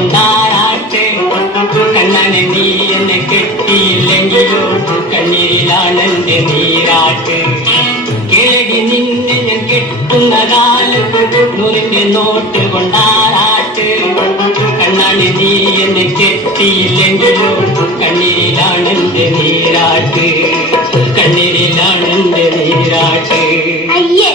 കൊണ്ടാറാട്ട്. കണ്ണനെ നീ എന്നെ കെട്ടിയില്ലെങ്കിലോ കണ്ണീരിലാണെന്റെ നീരാട്ട്. കേളടി നിന്നെ ഞാൻ കെട്ടുന്ന കാലം നൂറിന്റെ നോട്ട് കൊണ്ടാറാട്ട്. കണ്ണാടി നീ എന്നെ കെട്ടിയില്ലെങ്കിലോ കണ്ണീരിലാണെന്റെ നീരാട്ട്. കണ്ണീരിലാണെന്റെ നീരാട്ട്. അയ്യേ